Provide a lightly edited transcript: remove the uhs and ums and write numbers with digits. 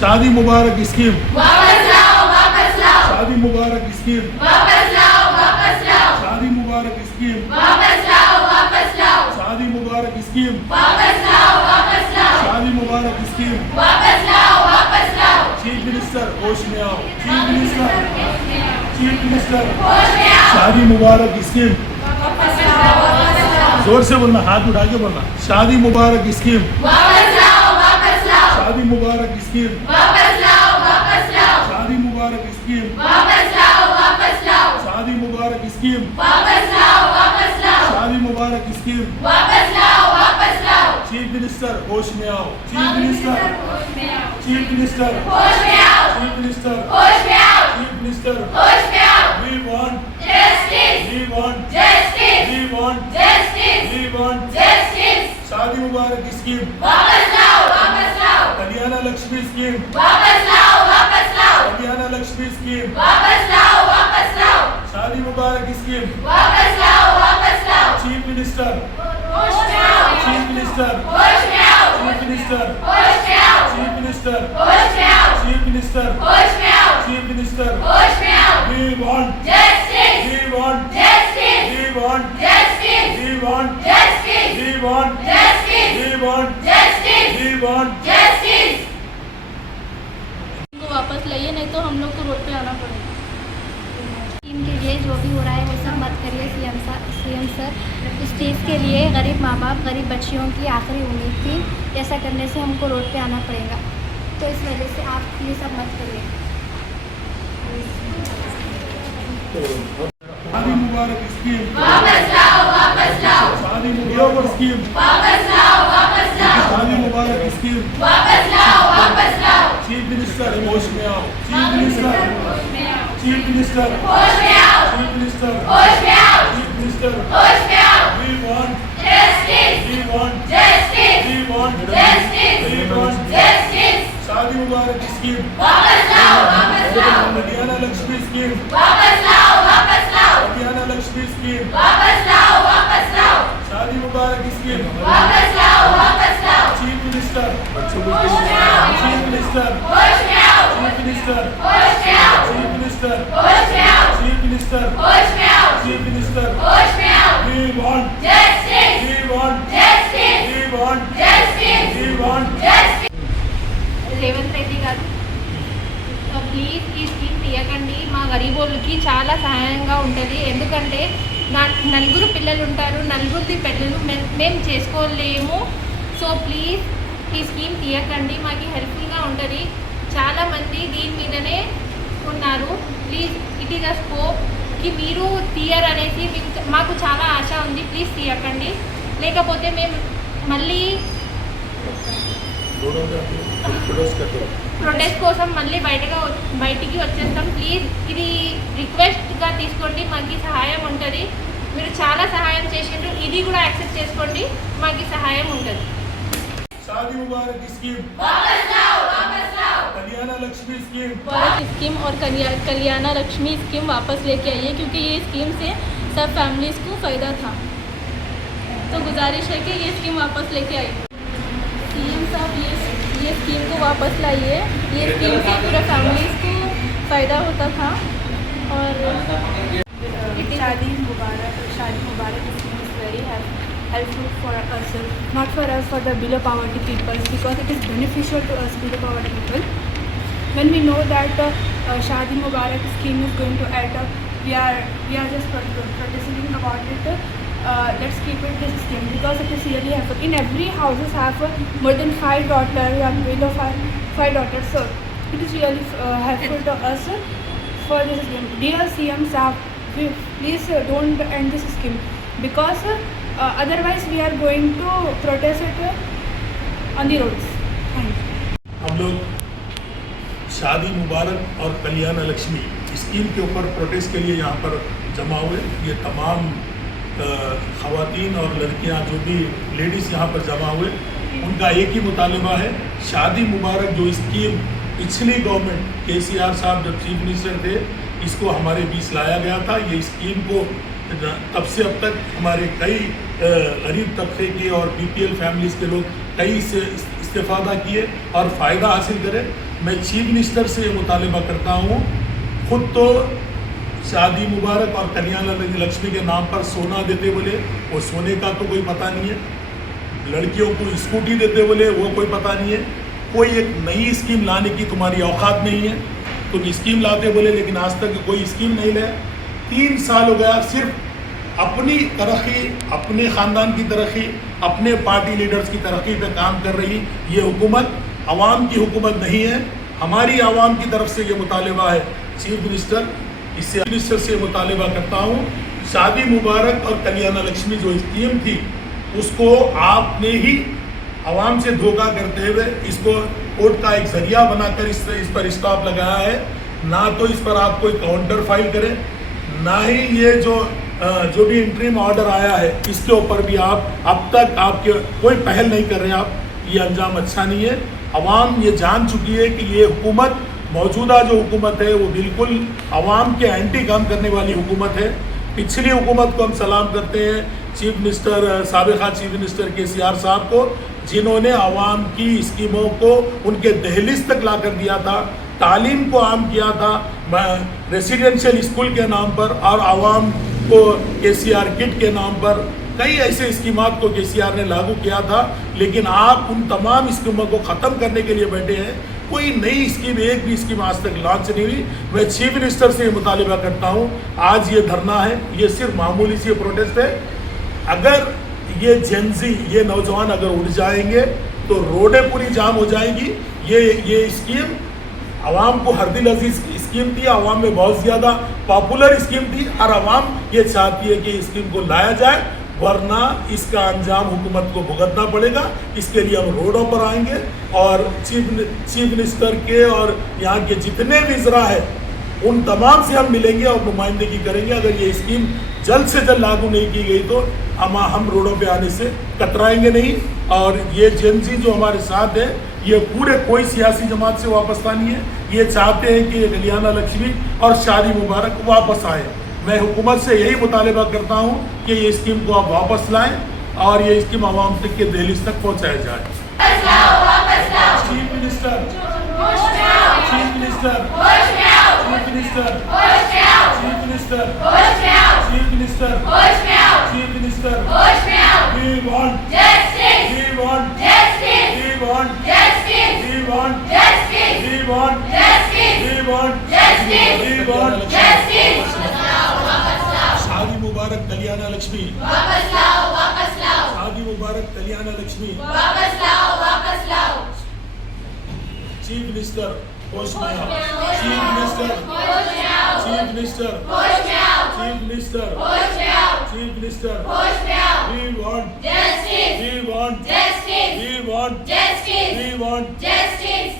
शादी मुबारक स्कीम वापस लाओ, वापस लाओ, शादी मुबारक स्कीम वापस लाओ, वापस लाओ, शादी मुबारक स्कीम वापस लाओ, वापस लाओ, शादी मुबारक स्कीम वापस लाओ, वापस लाओ, शादी मुबारक स्कीम वापस लाओ, वापस लाओ, चीफ मिनिस्टर होश में आओ। चीफ मिनिस्टर होश में आओ, शादी मुबारक स्कीम वापस लाओ, वापस लाओ, जोर से बोलना, हाथ उठा के बोलना। शादी मुबारक स्कीम वापस लाओ, वापस लाओ, शादी मुबारक स्कीम वापस लाओ, वापस लाओ, शादी मुबारक स्कीम वापस लाओ, वापस लाओ, शादी मुबारक स्कीम वापस लाओ, वापस लाओ, शादी मुबारक स्कीम वापस लाओ, वापस लाओ, चीफ मिनिस्टर होश में आओ। चीफ मिनिस्टर होश में आओ, चीफ मिनिस्टर होश में आओ, चीफ मिनिस्टर होश में आओ, चीफ मिनिस्टर होश में आओ, we want justice, we want justice, we want justice, we want justice, शादी मुबारक स्कीम वापस लाओ, वापस लाओ, कल्याण लक्ष्मी स्कीम वापस लाओ, वापस लाओ, कल्याण लक्ष्मी स्कीम वापस लाओ, वापस लाओ, शादी मुबारक स्कीम वापस लाओ, वापस लाओ, चीफ मिनिस्टर होश में आओ, चीफ मिनिस्टर होश में आओ, चीफ मिनिस्टर होश में आओ, चीफ मिनिस्टर होश में आओ, चीफ मिनिस्टर होश में आओ, चीफ मिनिस्टर होश में आओ, we want justice, we want justice, we want justice, we want justice, we want justice, we want justice, we want justice, को वापस लाइए, नहीं तो हम लोग को रोड पे आना पड़ेगा। स्कीम के लिए जो भी हो रहा है वो सब मत करिए। सीएम सर, इस चीज़ के लिए गरीब माँ बाप, गरीब बच्चियों की आखिरी उम्मीद थी। ऐसा करने से हमको रोड पे आना पड़ेगा, तो इस वजह से आप ये सब मत करिए। शादी मुबारक स्कीम वापस लाओ, वापस लाओ, शादी मुबारक स्कीम वापस लाओ, वापस लाओ, शादी मुबारक स्कीम वापस लाओ, वापस लाओ, चीफ मिनिस्टर होश में आओ। चीफ मिनिस्टर चीफ मिनिस्टर होश में आओ, चीफ मिनिस्टर होश में आओ, चीफ मिनिस्टर होश में आओ, we want justice, we want justice, we want justice, we want justice, शादी मुबारक स्कीम वापस लाओ, वापस लाओ, कल्याण लक्ष्मी स्कीम वापस लाओ, वापस लाओ, कल्याण लक्ष्मी स्कीम वापस लाओ, वापस लाओ, शादी मुबारक स्कीम वापस लाओ, वापस लाओ, चीफ मिनिस्टर होश में आओ, चीफ मिनिस्टर होश में आओ, चीफ मिनिस्टर होश में आओ, चीफ मिनिस्टर होश में आओ, चीफ मिनिस्टर होश में आओ, चीफ मिनिस्टर होश में आओ, we want justice, we want justice, we want justice, we want justice, Revanth Reddy గారు, ప్లీజ్ ఈ స్కీమ్ తీయకండి. మా గరీబోళ్ళకి చాలా సహాయంగా ఉంటుంది. ఎందుకంటే నలుగురు పిల్లలు ఉంటారు, నలుగురిది పెళ్ళలు మేము చేసుకోలేము. సో ప్లీజ్ ఈ స్కీమ్ తీయకండి, మాకు హెల్ప్ఫుల్గా ఉంటుంది. చాలామంది దీని మీదనే ఉన్నారు. Please it is a scope కి మీరు తీయరనేసి మాకు చాలా ఆశ ఉంది. ప్లీజ్ తీయకండి, లేకపోతే మేము మళ్ళీ ప్రొటెస్ట్ కోసం మళ్ళీ బయటికి వచ్చేస్తాం. ప్లీజ్ ఇది రిక్వెస్ట్గా తీసుకోండి, మాకు సహాయం ఉంటుంది. మీరు చాలా సహాయం చేసిండ్రు, ఇది కూడా యాక్సెప్ట్ చేసుకోండి, మాకు సహాయం ఉంటుంది. शादी मुबारक स्कीम वापस लाओ, वापस लाओ, कल्याण लक्ष्मी स्कीम मुबारक स्कीम और कल्याण लक्ष्मी स्कीम वापस लेके आइए, क्योंकि ये स्कीम से सब फैमिलीज़ को फ़ायदा था। तो गुजारिश है कि ये स्कीम वापस लेके आइए। सीएम साहब, ये स्कीम को वापस लाइए। ये स्कीम से पूरा फैमिलीज़ को फ़ायदा होता था। और Shaadi Mubarak scheme is very helpful for us, not for us, for the below poverty people, because it is beneficial to us below poverty people. When we know that Shadi Mubarak scheme is going to add up, we are just protesting about it. Let's keep it this scheme, because it is really helpful. In every houses have more than 5 daughters, or below 5 daughters, so it is really helpful to us for this scheme. Dear CM Saab, please don't end this scheme, because otherwise we are going to protest it on the roads. Thank you. हम लोग शादी मुबारक और कल्याण Lakshmi scheme के ऊपर protest के लिए यहाँ पर जमा हुए। ये तमाम ख़वातीन और लड़कियाँ जो भी लेडीज़ यहाँ पर जमा हुए, उनका एक ही मुतालबा है, शादी मुबारक जो स्कीम पिछली गवर्नमेंट KCR साहब जब चीफ मिनिस्टर थे, इसको हमारे बीच लाया गया था। ये स्कीम को तब से अब तक हमारे कई गरीब तबके के और BPL फैमिलीज़ के लोग कई से इस्तेफादा किए और फ़ायदा हासिल करें। मैं चीफ मिनिस्टर से ये मुतालबा करता हूँ, खुद तो शादी मुबारक और कल्याण लक्ष्मी के नाम पर सोना देते बोले, वो सोने का तो कोई पता नहीं है। लड़कियों को स्कूटी देते बोले, वो कोई पता नहीं है। कोई एक नई स्कीम लाने की तुम्हारी औकात नहीं है। तुम स्कीम लाते बोले, लेकिन आज तक कोई स्कीम नहीं लाया। 3 साल हो गया, सिर्फ अपनी तरक्की, अपने ख़ानदान की तरक्की, अपने पार्टी लीडर्स की तरक्की पे काम कर रही ये हुकूमत आवाम की हुकूमत नहीं है। हमारी आवाम की तरफ से ये मुतालबा है। चीफ मिनिस्टर से मुतालबा करता हूँ, शादी मुबारक और कल्याण लक्ष्मी जो स्कीम थी उसको आपने ही आवाम से धोखा करते हुए इसको कोर्ट का एक जरिया बनाकर इस पर स्टॉप लगाया है। ना तो इस पर आप कोई काउंटर फाइल करें, ना ही ये जो भी इंटरिम ऑर्डर आया है इसके ऊपर भी आप अब तक आपके कोई पहल नहीं कर रहे। आप ये अंजाम अच्छा नहीं है। आवाम ये जान चुकी है कि ये हुकूमत, मौजूदा जो हुकूमत है, वो बिल्कुल आवाम के एंटी काम करने वाली हुकूमत है। पिछली हुकूमत को हम सलाम करते हैं, चीफ मिनिस्टर, साबिक़ा चीफ मिनिस्टर KCR साहब को, जिन्होंने आवाम की स्कीमों को उनके दहलीज तक ला कर दिया था, तालीम को आम किया था रेसिडेंशियल स्कूल के नाम पर, और आवाम को KCR किट के नाम पर कई ऐसे स्कीमात को KCR ने लागू किया था। लेकिन आप उन तमाम स्कीमों को ख़त्म करने के लिए बैठे हैं। कोई नई स्कीम, एक भी स्कीम आज तक लॉन्च नहीं हुई। मैं चीफ मिनिस्टर से मुतालबा करता हूँ, आज ये धरना है, ये सिर्फ मामूली सी प्रोटेस्ट है। अगर ये जेनजी, ये नौजवान अगर उठ जाएंगे तो रोडें पूरी जाम हो जाएंगी। ये स्कीम आवाम को हरदिल अजीज स्कीम थी, आवाम में बहुत ज़्यादा पॉपुलर स्कीम थी, और आवाम ये चाहती है कि इस स्कीम को लाया जाए, वरना इसका अंजाम हुकूमत को भुगतना पड़ेगा। इसके लिए हम रोडों पर आएंगे और चीफ मिनिस्टर के और यहाँ के जितने वज़रा है उन तमाम से हम मिलेंगे और नुमाइंदगी करेंगे। अगर ये स्कीम जल्द से जल्द लागू नहीं की गई तो हम रोडों पे आने से कतराएंगे नहीं। और ये जेनजी जो हमारे साथ है, ये पूरे कोई सियासी जमात से वापस नहीं है। ये चाहते हैं कि कल्याण लक्ष्मी और शादी मुबारक वापस आए। मैं हुकूमत से यही मुतालबा करता हूँ कि ये स्कीम को आप वापस लाएं और ये स्कीम आवाम तक के दहलीज तक पहुँचाया जाए। Chief minister, chief minister, chief minister, chief minister, chief minister, chief minister, we want justice, we want justice, we want justice, we want justice, we want justice, we want justice, we want justice। शादी मुबारक कल्याण लक्ष्मी वापस लाओ, वापस लाओ। शादी मुबारक कल्याण लक्ष्मी वापस लाओ, वापस लाओ। चीफ मिनिस्टर होश में आओ, चीफ मिनिस्टर होश में आओ, चीफ मिनिस्टर होश में आओ, चीफ मिनिस्टर होश में आओ, चीफ मिनिस्टर होश में आओ। We want justice, we want justice, we want justice, we want justice।